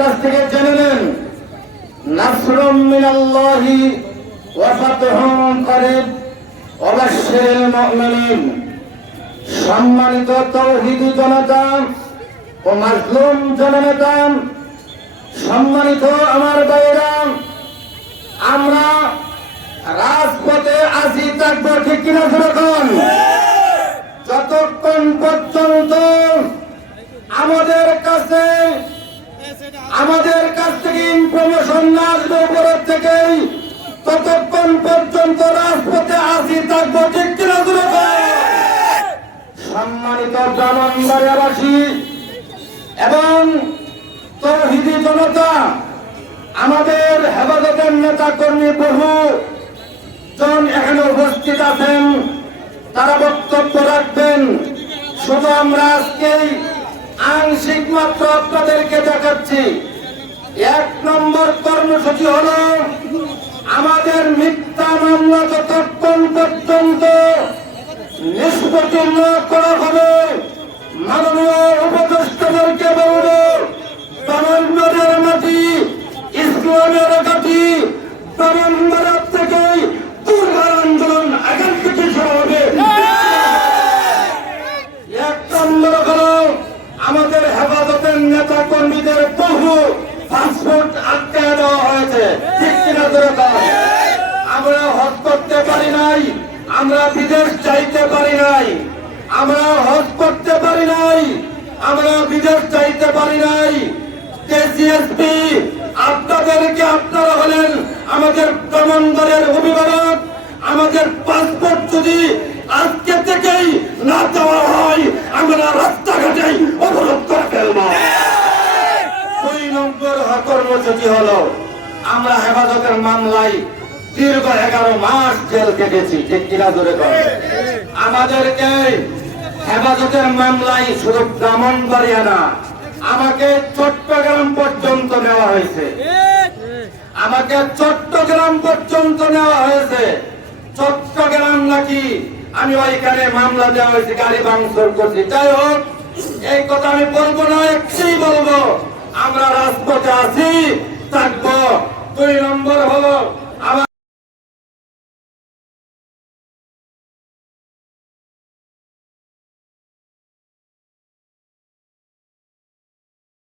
কাছ থেকে জেনে নেন, নাসরুম মিনাল্লাহি ওয়া ফাতহুন করিব ওয়া বাশশিরিল মুমিনিন। সম্মানিত তাওহীদি জনতা ও মাজলুম জননেতা, সম্মানিত আমার ভাইরা, আমরা রাজপথে আসি থাকবো, ঠিক কিনা যখন যতক্ষণ পর্যন্ত আমাদের কাছ থেকে ইনফরমেশন না আসবে উপরের থেকে, ততক্ষণ পর্যন্ত রাজপথে আসি থাকবো, ঠিক কিনা যখন। সম্মানিত ব্রাহ্মণবাড়িয়াবাসী এবং তাওহীদি জনতা, আমাদের হেফাজতের নেতা কর্মী বহু জন এখানে উপস্থিত আছেন, তারা বক্তব্য রাখবেন। শুধু আমরা আজকেই আংশিক মাত্র আপনাদেরকে দেখাচ্ছি। 1 নম্বর কর্মসূচি হলো, আমাদের মিথ্যা মামলা যতক্ষণ পর্যন্ত নিষ্পত্তি না করা হবে, মাননীয় উপদেষ্টাদেরকে বলব, ব্রাহ্মণবাড়িয়ার মাটি ইসলামের ঘাঁটি, ব্রাহ্মণবাড়িয়ার থেকে দুর্বার আন্দোলন আগাম থেকে শুরু হবে। 1 নম্বর হলো, আমাদের হেফাজতের নেতা কর্মীদের বহু পাসপোর্ট আটকে দেওয়া হয়েছে, ঠিক কিনা দরকার। আমরা হজ করতে পারি নাই, আমরা বিদেশ যাইতে পারি নাই, আমরা হজ করতে পারি নাই, আমরা বিদেশ যাইতে পারি নাই। কেসিএসপি আপনাদেরকে, আপনারা হলেন আমাদের ব্রাহ্মণবাড়িয়ার অভিভাবক, আমাদের পাসপোর্ট যদি আজকে থেকেই না দেওয়া হয়, আমরা রাস্তাঘাটে অবরোধ করে ফেলব। 2 নম্বর কর্মসূচি হলো, আমরা হেফাজতের মামলায় দীর্ঘ 11 মাস জেল কেটেছি, ঠিক কিনা জোরে করে। আমাদেরকে হেফাজতের মামলায় শুধু ব্রাহ্মণবাড়িয়া না, আমাকে চট্টগ্রাম পর্যন্ত নেওয়া হয়েছে, আমাকে চট্টগ্রাম পর্যন্ত নেওয়া হয়েছে। চট্টগ্রাম নাকি আমি ওইখানে মামলা দেওয়া হয়েছে, গাড়ি ভাঙচুর করছি। যাই হোক, এই কথা আমি বলবো না, একটাই বলবো, আমরা রাজপথে আছি,